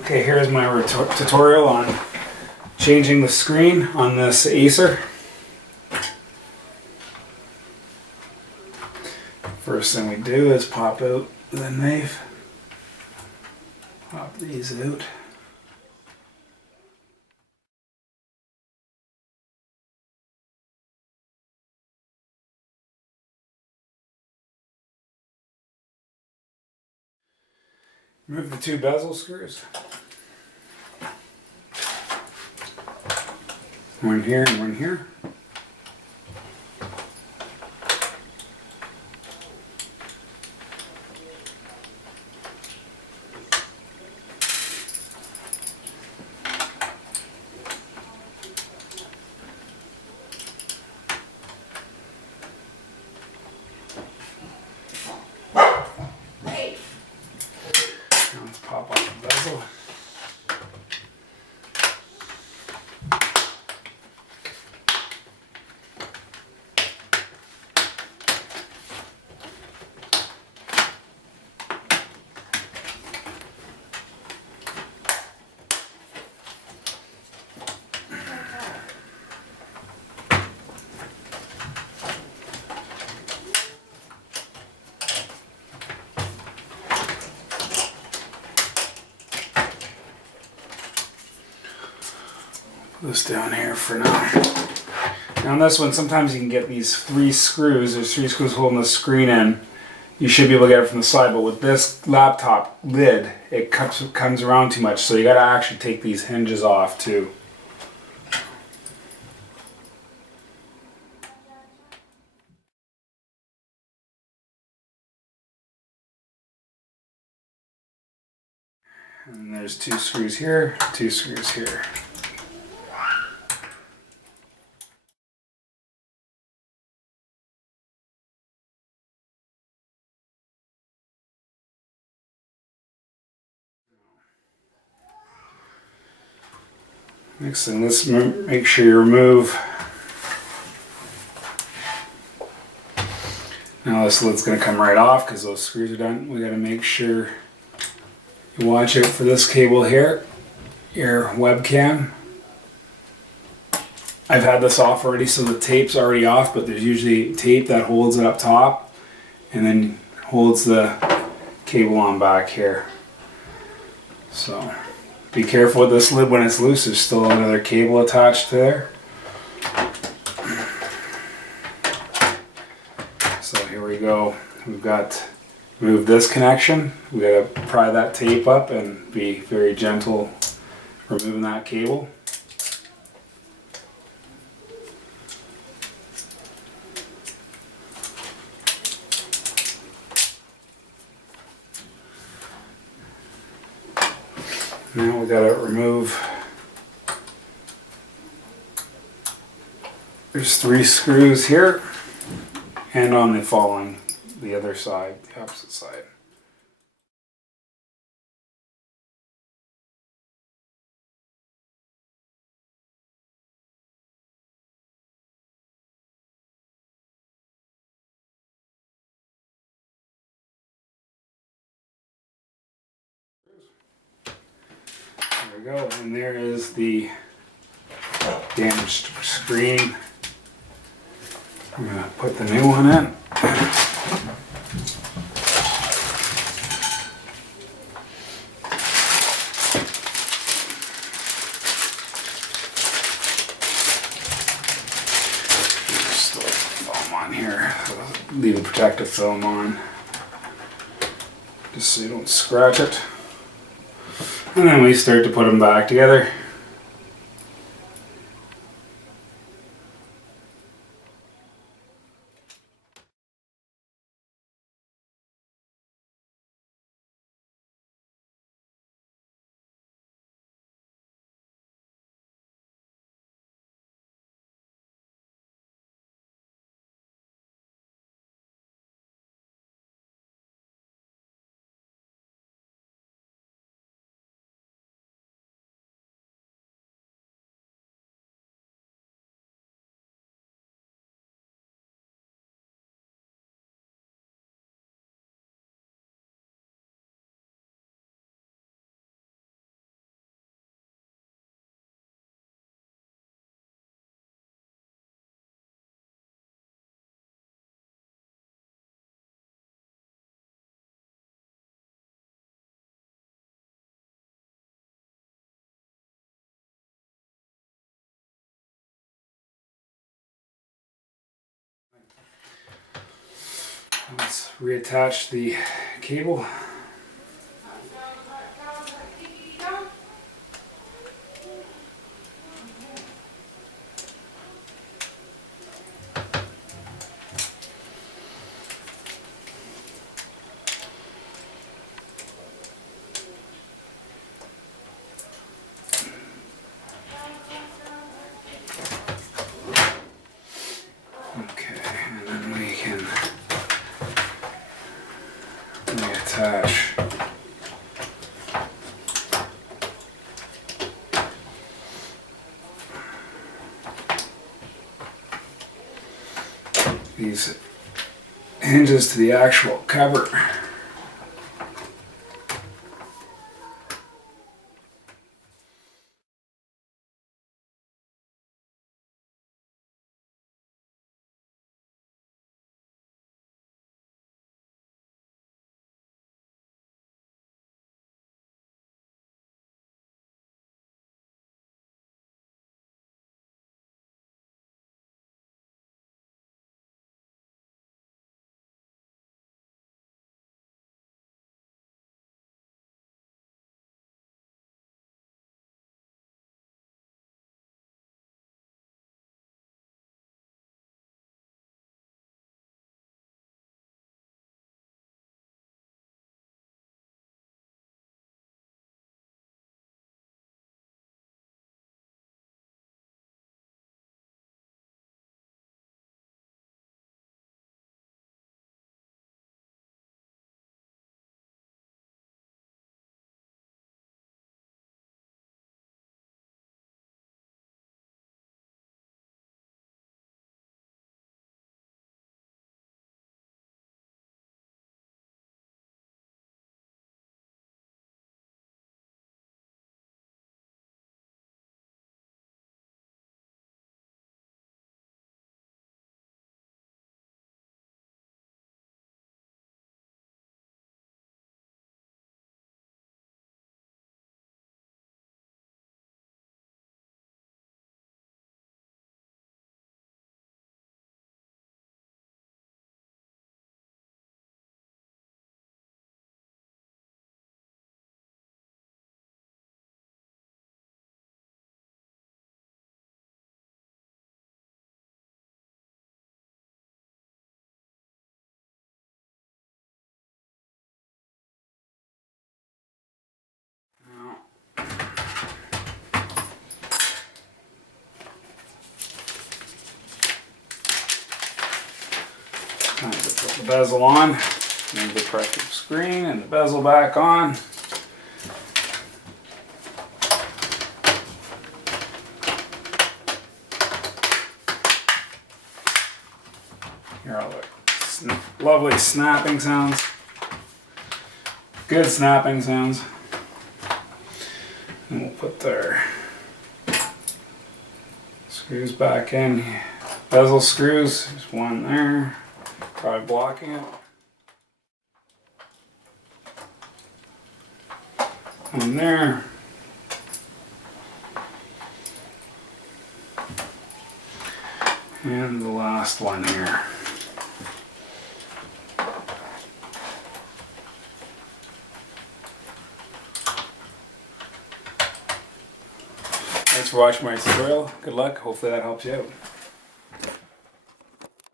Okay, here's my tutorial on changing the screen on this Acer. First thing we do is pop out the knife, pop these out. Remove the two bezel screws. One here and one here. Now let's pop off the bezel. Put this down here for now. Now on this one, sometimes you can get these three screws. There's three screws holding the screen in. You should be able to get it from the side, but with this laptop lid, it comes around too much, so you got to actually take these hinges off too. And there's two screws here, two screws here. Next thing, let's make sure you remove. Now this lid's going to come right off because those screws are done. We got to make sure you watch out for this cable here, your webcam. I've had this off already, so the tape's already off, but there's usually tape that holds it up top and then holds the cable on back here. So be careful with this lid when it's loose. There's still another cable attached to there. So here we go. We've got remove this connection. We got to pry that tape up and be very gentle removing that cable. Now we got to remove. There's three screws here, and on the other side, the opposite side. There we go, and there is the damaged screen. I'm going to put the new one in. Still foam on here. Leave the protective film on, just so you don't scratch it. And then we start to put them back together. Let's reattach the cable. Okay, and then we can reattach these hinges to the actual cover. Time to put the bezel on, move the corrective screen and the bezel back on. Here are all the lovely snapping sounds. Good snapping sounds. And we'll put their screws back in. Bezel screws, there's one there. Probably blocking it. One there. And the last one here. Thanks for watching my tutorial. Good luck. Hopefully that helps you out.